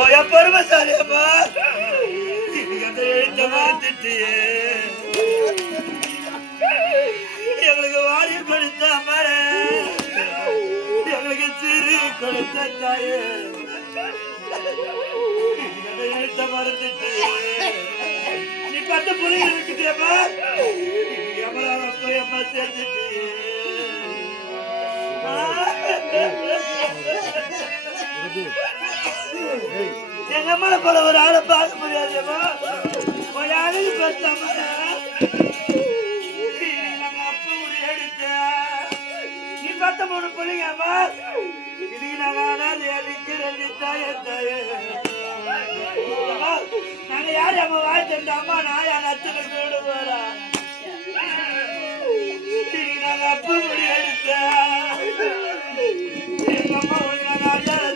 போய பொறுமைசாலி அம்மா எங்களுக்கு வாரி கொடுத்த மரே எங்களுக்கு சிறு கொடுத்த தாயே. இன்னைக்கு அந்த எழுத்த நீ பத்து புரிய விட்டுட்டியம்மா இன்னைக்கு எங்க அம்மா போல ஒரு ஆளை பார்க்க முடியாதுமா? ஒரு ஆளுக்கு பெருசாம அப்பா பத்த மூணு பிள்ளைங்க அம்மா இன்னைக்கு நாங்க அனாதை அடிக்கு ரெண்டு தாய தாய நாங்க யாரு அம்மா வாழ்த்து இருந்த அம்மா நாயா நத்துக்கு வீடு போறா. நாங்க அப்பா முடி எடுத்த. எங்க அம்மா உனக்கு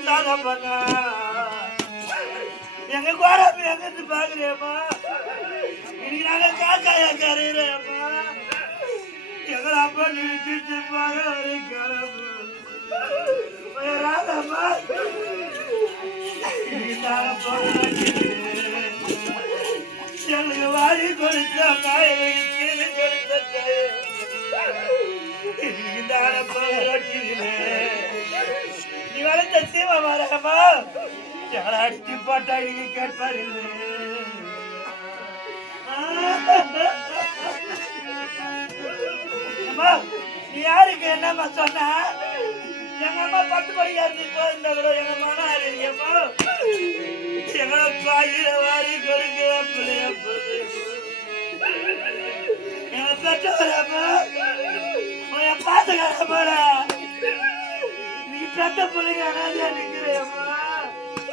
நாங்க பண்ணா. எங்க கோராம எங்க இருந்து பாக்குறியம்மா இன்னைக்கு நாங்க காக்காயா கரையிறேம்மா. எங்க அப்பா நிறுத்திட்டு பாக ஒரு கிளம்பு வாரி கொடுத்த கொடுத்த நீ வளர்த்த சீமா வரமா யாரா அடிச்சு போட்டா நீங்க கேட்பாரு நீ யாருக்கு என்னம்மா சொன்ன? எங்க அம்மா பத்து மணிக்கு இருந்து போயிருந்தா எங்க மன அறிவியம்மா எங்களை வாரி பிள்ளைய எங்க என் நீ பெத்த பிள்ளைங்க அனாதையா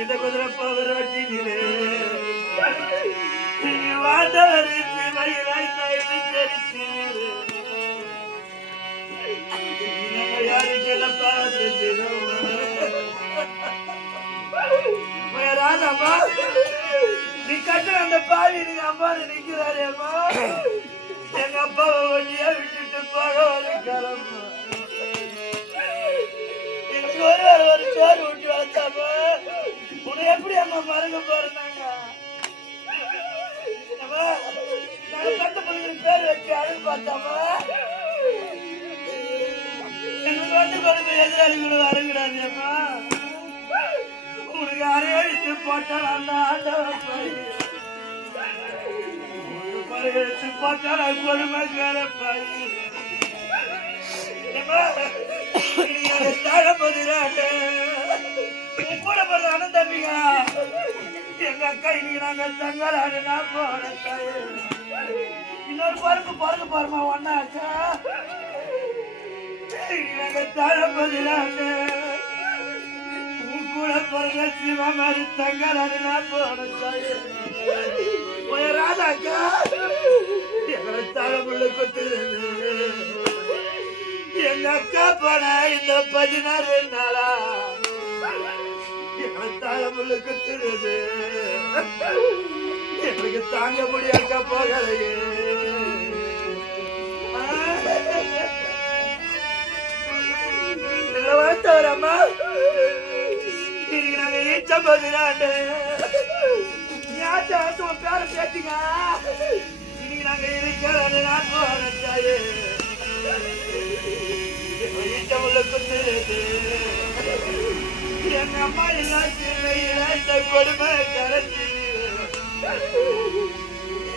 இன்னைக்கு குதிரை பவர் வச்சிங்களே நீங்க வாழ்ந்தவர் தெரிச்சு. யாருக்கு என்ன நீ கட்டுற அந்த பாவி நீங்க அம்மா நிக்கிறாரு அம்மா. எங்க அப்பாவை வழியா விட்டுட்டு போக ஒரு கிளம்பு ஒரு சோறு ஊட்டி வளர்த்தாமா? எப்படி அம்மா மறக்க போறாங்க? நாங்க பத்த பிள்ளைங்களுக்கு பேர் வச்சு அழகு பார்த்தாமா எங்களுக்கு வந்து கொடுக்க எதிராளிகளும் வரக்கூடாது அம்மா உனக்கு அரையடித்து போட்டால் அந்த ஆண்டவன் பழி போட்டால் அது பழி கூட பிறந்த அண்ணன் தம்பிங்க. எங்க அக்கா இன்னைக்கு நாங்க தங்கலாடு நான் போன இன்னொரு பருப்பு பிறக்க பாருமா ஒன்னா அக்கா நாங்க தளபதிலாண்டு கூட பிறந்த சிவமாரி தங்கலாடு நான் போன தாயே. அக்கா எங்களை தலைமுள்ள கொத்துறது எங்க அக்கா போன இந்த பதினாறு நாளா எங்களை திருது. எனக்கு தாங்க முடியாக்க போகலையே. எங்களை இன்னைக்கு நாங்க ஈச்ச போகிறாண்டு யாச்சா உன் பேரை பேச்சுங்க இன்னைக்கு நாங்க இருக்கிறோம் நான் போறேன் தாயே. எங்க அம்மா எல்லாம் கொடுமை கரைச்சி.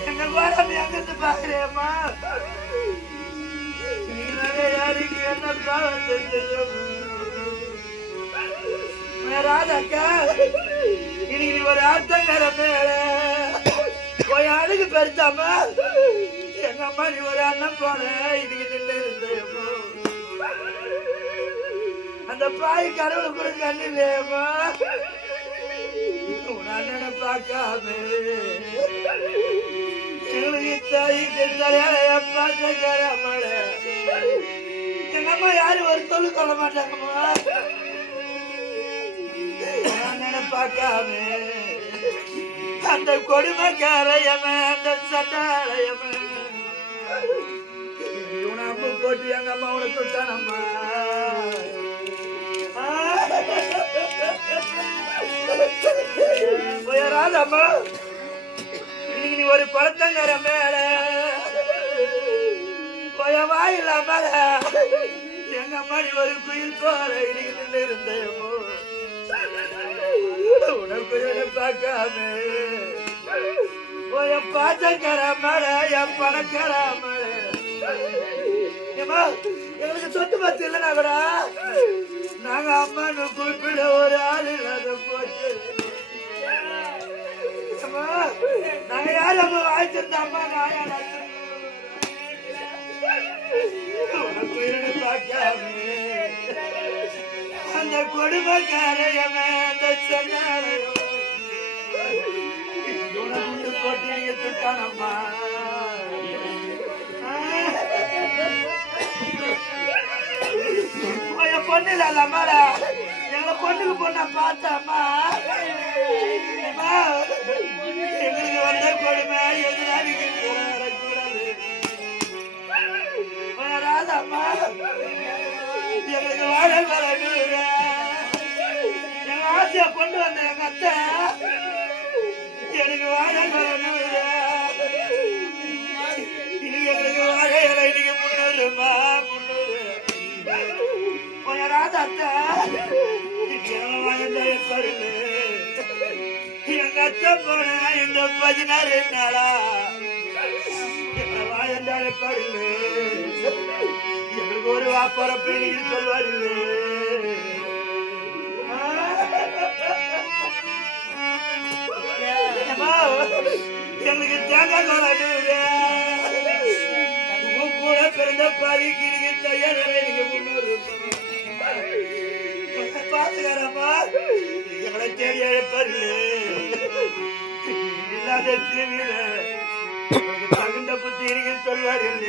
எங்க வாரம் எங்கிருந்து பாக்குறேம்மா. யாருக்கு என்ன பாவம் செஞ்சோம் ராதாக்கா இன்னைக்கு நீ ஒரு மேல போய் பெருத்தாமா எங்க அம்மா நீ ஒரு அண்ணன் போல இதுக்கு நின்று இருந்தேன் அந்த பாய் கடவுள் கூட கண்ணு அண்ணனை பார்க்காம எங்களுக்கு தாய்க்கு யாரும் ஒரு சொல்லு சொல்ல மாட்டாங்கம்மா. அண்ணனை பார்க்காம அந்த கொடுமைக்காரையமே அந்த சண்டாளையமே இவனை அம்பு போட்டு எங்க அம்மா உனக்கு தொட்டானம்மா போயராதம்மா இன்னைக்கு நீ ஒரு குளத்தங்கர மேல. போய வாயில்லாம எங்க அம்மா நீ ஒரு குயில் போற இன்னைக்கு இருந்தேமோ உனக்கு என்ன பார்க்காம போய பாச்சங்கர மேல என் பணக்கர மேல. எங்களுக்கு சொத்து பத்து இல்லைனா கூட? நாங்க அம்மான்னு குறிப்பிட ஒரு ஆள் இல்லாத போச்சு. நாங்க யார் அம்மா வாய்ச்சிருந்த அம்மா நாயா உனக்கு அந்த கொடுமைக்காரையமே அந்த சொன்னாரையோ உனக்கு போட்டு நீங்க துட்டானம்மா பொண்ணு பொண்ணு இல்லம்மாடா எங்களை பொண்ணுக்கு பொண்ணா பார்த்தம்மா. எங்களுக்கு வந்த கொடுமை எதிராளிகளுக்கு வரக்கூடாது. வராதம்மா. எங்களுக்கு வாழ வர எங்க ஆசையா கொண்டு வந்த எங்க அத்தை. வாழ்ந்த எங்க அத்தை போன இந்த பதினாறு நாளா? வாழ்ந்தாரு கருவு எங்களுக்கு ஒரு வாப்பரப்பு நீங்க சொல்வாரு எங்களுக்கு தேங்காய் கொண்டு கூட பிறந்த பாதிக்கு நீங்க தயாரா நீங்க முன்னூறு பாத்துக்காரம்மா எங்களை தேடி இல்லாத தீவிர தகுந்த புத்தி இருக்க சொல்வார்கள்